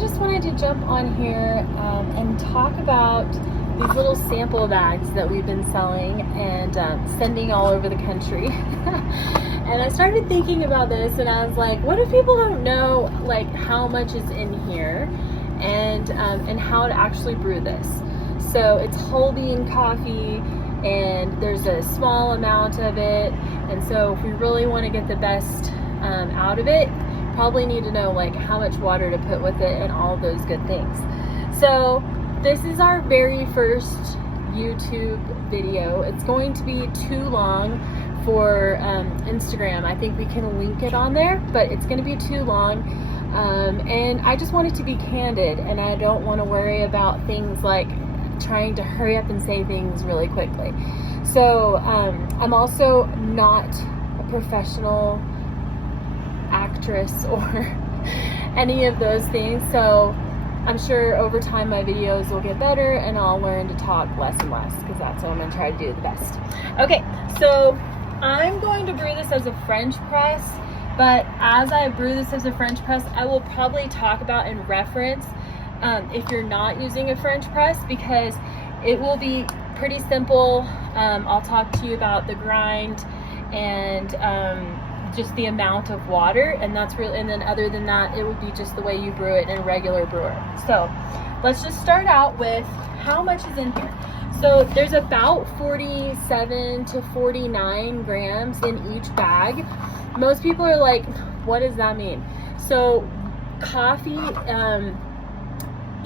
just wanted to jump on here and talk about these little sample bags that we've been selling and sending all over the country. And I started thinking about this and I was like, what if people don't know like how much is in here and how to actually brew this? So it's whole bean coffee and there's a small amount of it, and so if we really want to get the best out of it, probably need to know like how much water to put with it and all those good things. So this is our very first YouTube video. It's going to be too long for Instagram. I think we can link it on there, but it's going to be too long. And I just want it to be candid, and I don't want to worry about things like trying to hurry up and say things really quickly. So I'm also not a professional actress or any of those things, so I'm sure over time my videos will get better and I'll learn to talk less and less, because that's what I'm going to try to do the best. Okay, so I'm going to brew this as a French press, but as I brew this as a French press, I will probably talk about and reference if you're not using a French press, because it will be pretty simple. I'll talk to you about the grind and just the amount of water, and that's really, and then other than that, it would be just the way you brew it in a regular brewer. So let's just start out with how much is in here. So there's about 47 to 49 grams in each bag. Most people are like, what does that mean? So coffee,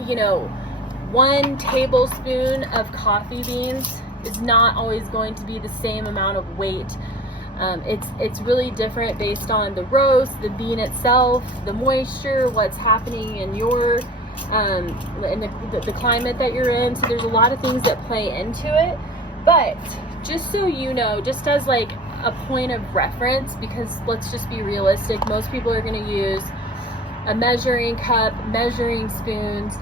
you know, 1 tablespoon of coffee beans is not always going to be the same amount of weight. It's really different based on the roast, the bean itself, the moisture, what's happening in your in the climate that you're in. So there's a lot of things that play into it. But just so you know, just as like a point of reference, because let's just be realistic, most people are going to use a measuring cup, measuring spoons.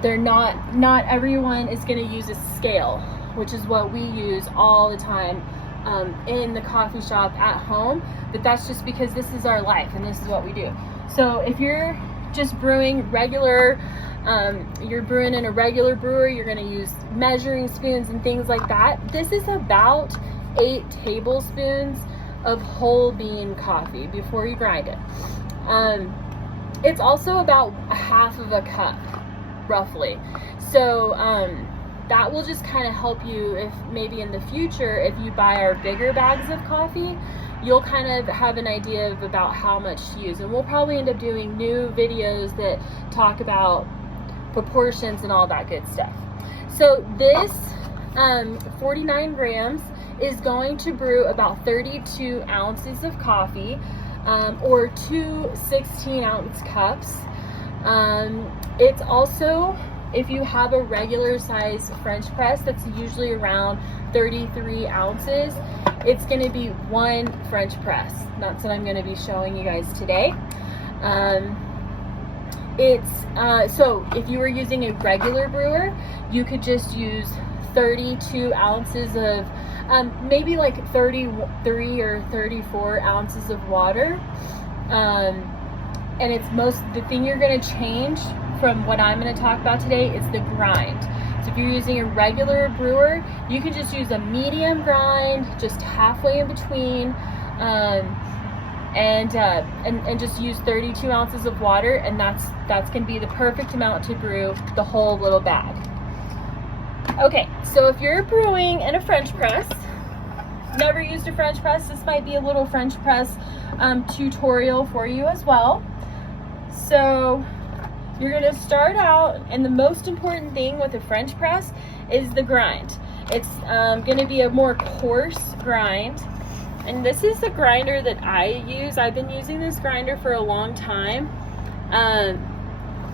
They're not everyone is going to use a scale, which is what we use all the time in the coffee shop at home, but that's just because this is our life and this is what we do. So if you're just brewing regular, you're brewing in a regular brewer, you're going to use measuring spoons and things like that. This is about 8 tablespoons of whole bean coffee before you grind it. It's also about a half of a cup, roughly. So that will just kind of help you if maybe in the future, if you buy our bigger bags of coffee, you'll kind of have an idea of about how much to use. And we'll probably end up doing new videos that talk about proportions and all that good stuff. So this 49 grams is going to brew about 32 ounces of coffee, or 2 16-ounce cups. It's also, if you have a regular size French press that's usually around 33 ounces, it's going to be 1 French press. That's what I'm going to be showing you guys today. So if you were using a regular brewer, you could just use 32 ounces of maybe like 33 or 34 ounces of water. And it's the thing you're going to change from what I'm going to talk about today is the grind. So if you're using a regular brewer, you can just use a medium grind, just halfway in between, and just use 32 ounces of water, and that's going to be the perfect amount to brew the whole little bag. Okay, so if you're brewing in a French press, never used a French press, this might be a little French press tutorial for you as well. So you're going to start out, and the most important thing with a French press is the grind. It's going to be a more coarse grind, and this is the grinder that I use. I've been using this grinder for a long time.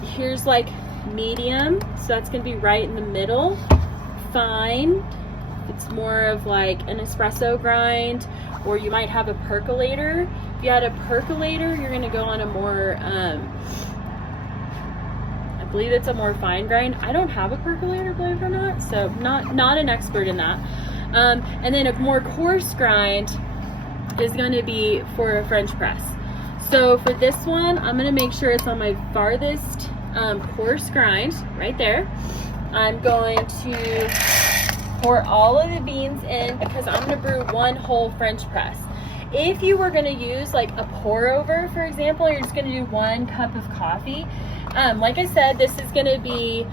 Here's like medium, so that's going to be right in the middle. Fine, it's more of like an espresso grind, or you might have a percolator. If you had a percolator, you're going to go on a more I believe it's a more fine grind. I don't have a percolator, believe it or not, so not an expert in that. And then a more coarse grind is going to be for a French press. So for this one, I'm going to make sure it's on my farthest coarse grind right there. I'm going to pour all of the beans in because I'm going to brew one whole French press. If you were going to use like a pour over, for example, you're just going to do 1 cup of coffee. Like I said, this is going to be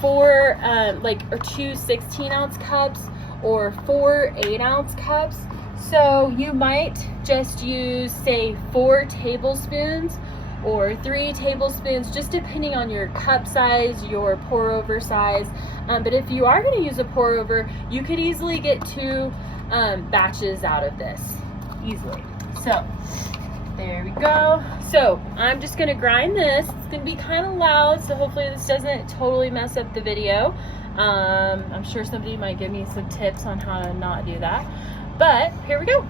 2 16-ounce cups or 4 8-ounce cups. So you might just use, say, 4 tablespoons or 3 tablespoons, just depending on your cup size, your pour over size. But if you are going to use a pour over, you could easily get 2 batches out of this, easily. So there we go. So I'm just going to grind this. It's going to be kind of loud, so hopefully this doesn't totally mess up the video. I'm sure somebody might give me some tips on how to not do that. But here we go.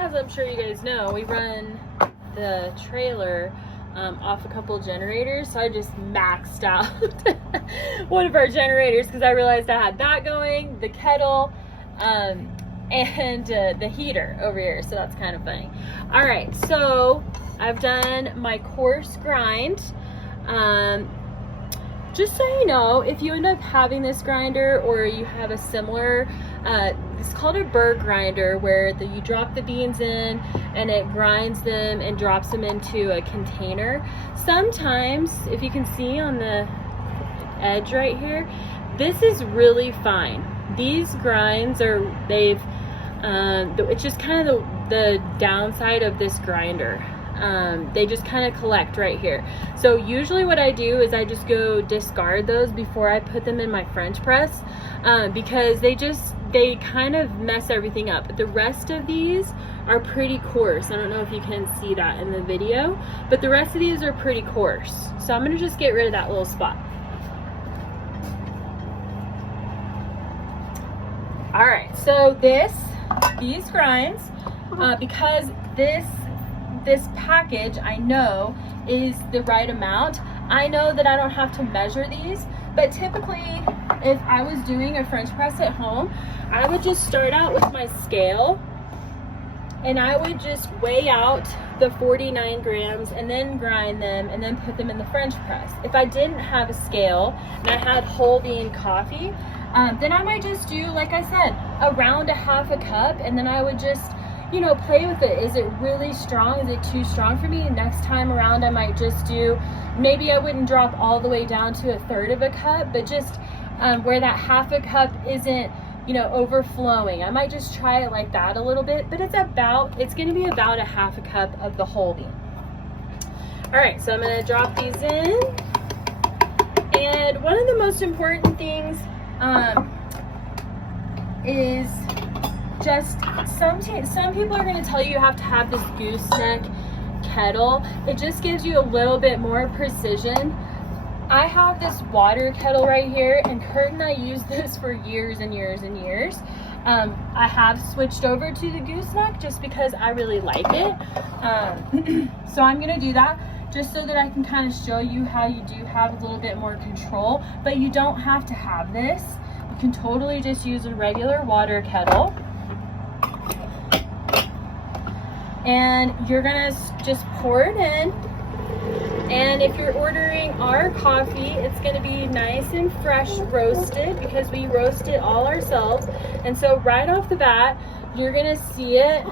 As I'm sure you guys know, we run the trailer off a couple generators, so I just maxed out one of our generators because I realized I had that going, the kettle, and the heater over here, so that's kind of funny. All right, so I've done my coarse grind. Just so you know, if you end up having this grinder or you have a similar, it's called a burr grinder, where you drop the beans in and it grinds them and drops them into a container. Sometimes, if you can see on the edge right here, this is really fine. These grinds are, it's just kind of the downside of this grinder. They just kind of collect right here. So usually what I do is I just go discard those before I put them in my French press, because they kind of mess everything up. But the rest of these are pretty coarse. I don't know if you can see that in the video, but the rest of these are pretty coarse. So I'm gonna just get rid of that little spot. All right, so these grinds, because this package I know is the right amount. I know that I don't have to measure these, but typically if I was doing a French press at home, I would just start out with my scale and I would just weigh out the 49 grams and then grind them and then put them in the French press. If I didn't have a scale and I had whole bean coffee, then I might just do, like I said, around a half a cup, and then I would just, you know, play with it. Is it really strong? Is it too strong for me? Next time around I might just do, maybe I wouldn't drop all the way down to a third of a cup, but just where that half a cup isn't, you know, overflowing. I might just try it like that a little bit, but it's going to be about a half a cup of the whole bean. All right, so I'm going to drop these in. And one of the most important things is just, some people are going to tell you have to have this gooseneck kettle. It just gives you a little bit more precision. I have this water kettle right here, and Kurt and I use this for years and years and years. I have switched over to the gooseneck just because I really like it. So I'm going to do that just so that I can kind of show you how you do have a little bit more control, but you don't have to have this. You can totally just use a regular water kettle. And you're gonna just pour it in. And if you're ordering our coffee, it's gonna be nice and fresh roasted because we roast it all ourselves. And so right off the bat, you're gonna see it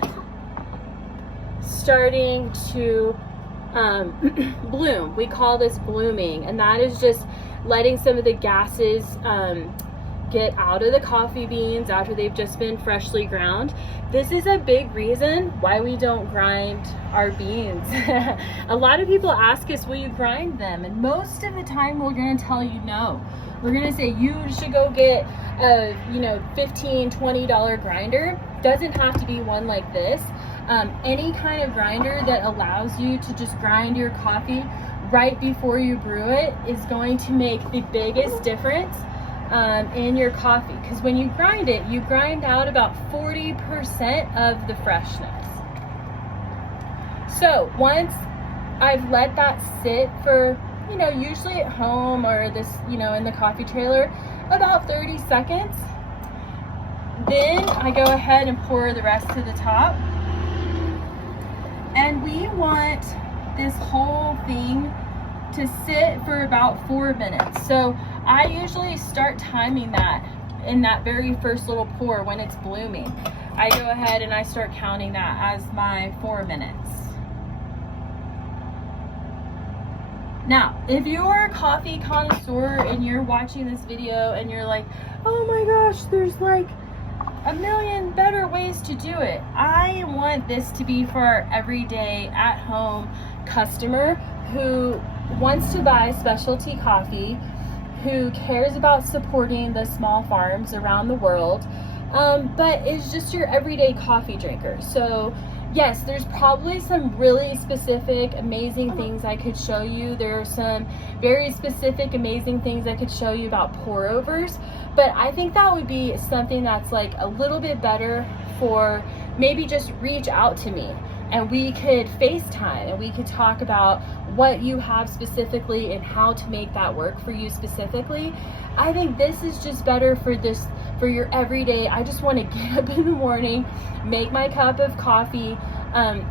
starting to bloom. We call this blooming, and that is just letting some of the gases get out of the coffee beans after they've just been freshly ground. This is a big reason why we don't grind our beans. A lot of people ask us, will you grind them? And most of the time we're going to tell you no. We're going to say you should go get a $15, $20 grinder. Doesn't have to be one like this. Any kind of grinder that allows you to just grind your coffee right before you brew it is going to make the biggest difference in your coffee, because when you grind it, you grind out about 40% of the freshness. So once I've let that sit for, usually at home or this, in the coffee trailer, about 30 seconds, then I go ahead and pour the rest to the top. And we want this whole thing to sit for about 4 minutes. So I usually start timing that in that very first little pour when it's blooming. I go ahead and I start counting that as my 4 minutes. Now, if you're a coffee connoisseur and you're watching this video and you're like, oh my gosh, there's like a million better ways to do it. I want this to be for our everyday at home customer who wants to buy specialty coffee, who cares about supporting the small farms around the world, but is just your everyday coffee drinker. So yes, there's probably some really specific, amazing things I could show you. There are some very specific, amazing things I could show you about pour overs, but I think that would be something that's like a little bit better for maybe just reach out to me and we could FaceTime and we could talk about what you have specifically and how to make that work for you specifically. I think this is just better for your everyday. I just want to get up in the morning, make my cup of coffee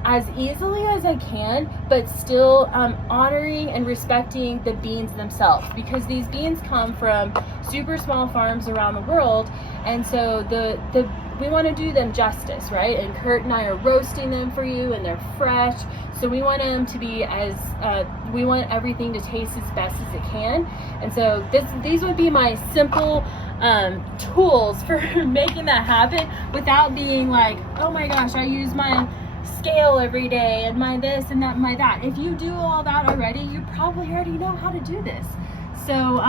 as easily as I can, but still honoring and respecting the beans themselves, because these beans come from super small farms around the world, and so we want to do them justice, right? And Kurt and I are roasting them for you, and they're fresh. So we want them to be we want everything to taste as best as it can. And so these would be my simple tools for making that happen without being like, oh my gosh, I use my scale every day and my this and that, my that. If you do all that already, you probably already know how to do this. So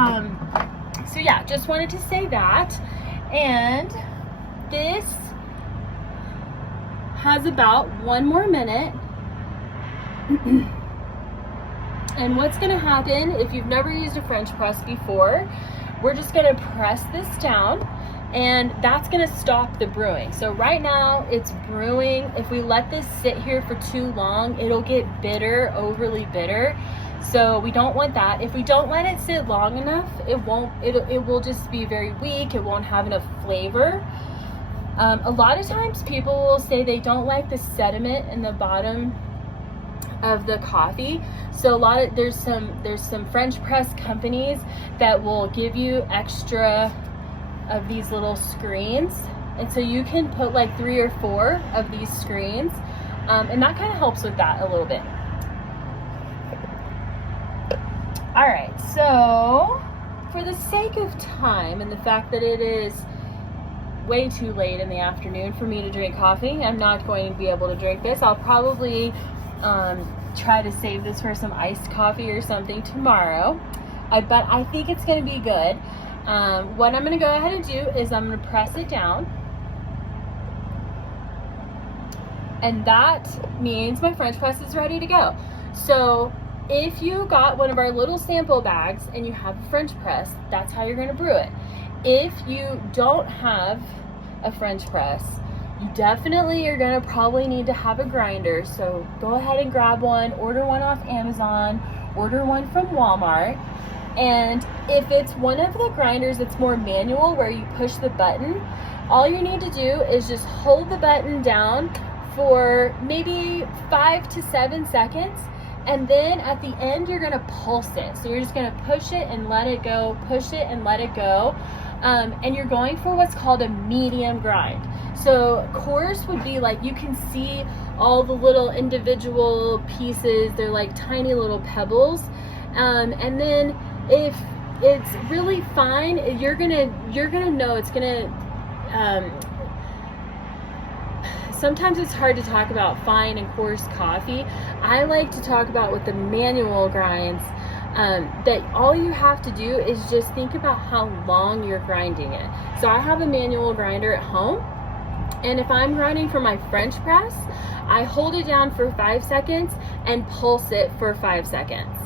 yeah, just wanted to say that. And this has about 1 more minute. And what's going to happen, if you've never used a French press before, we're just going to press this down, and that's going to stop the brewing. So right now it's brewing. If we let this sit here for too long, it'll get bitter, overly bitter. So we don't want that. If we don't let it sit long enough, it will just be very weak. It won't have enough flavor. A lot of times people will say they don't like the sediment in the bottom of the coffee. So there's some French press companies that will give you extra of these little screens, and so you can put like 3 or 4 of these screens, and that kind of helps with that a little bit. All right, so for the sake of time and the fact that it is way too late in the afternoon for me to drink coffee, I'm not going to be able to drink this. I'll probably try to save this for some iced coffee or something tomorrow, but I think it's going to be good. What I'm going to go ahead and do is I'm going to press it down, and that means my French press is ready to go. So if you got one of our little sample bags and you have a French press, that's how you're going to brew it. If you don't have a French press, you definitely are going to probably need to have a grinder. So go ahead and grab one, order one off Amazon, order one from Walmart. And if it's one of the grinders that's more manual, where you push the button, all you need to do is just hold the button down for maybe 5 to 7 seconds. And then at the end, you're gonna pulse it. So you're just gonna push it and let it go, push it and let it go. And you're going for what's called a medium grind. So coarse would be like, you can see all the little individual pieces. They're like tiny little pebbles. And then if it's really fine. You're gonna know it's gonna, sometimes it's hard to talk about fine and coarse coffee. I like to talk about with the manual grinds, that all you have to do is just think about how long you're grinding it. So I have a manual grinder at home, and if I'm grinding for my French press, I hold it down for 5 seconds and pulse it for 5 seconds.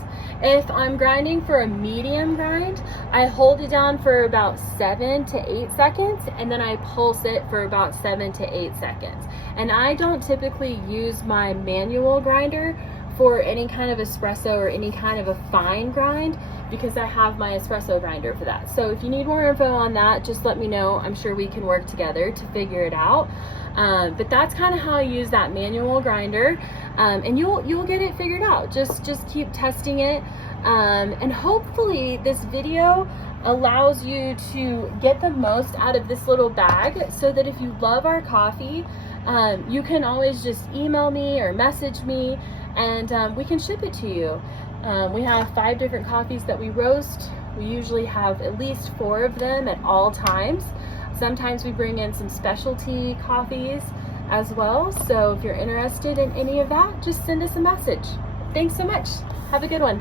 If I'm grinding for a medium grind, I hold it down for about 7 to 8 seconds, and then I pulse it for about 7 to 8 seconds. And I don't typically use my manual grinder for any kind of espresso or any kind of a fine grind, because I have my espresso grinder for that. So if you need more info on that, just let me know. I'm sure we can work together to figure it out. But that's kind of how I use that manual grinder, and you'll get it figured out. Just keep testing it, and hopefully this video allows you to get the most out of this little bag, so that if you love our coffee, you can always just email me or message me, and we can ship it to you. We have 5 different coffees that we roast. We usually have at least 4 of them at all times. Sometimes we bring in some specialty coffees as well. So if you're interested in any of that, just send us a message. Thanks so much. Have a good one.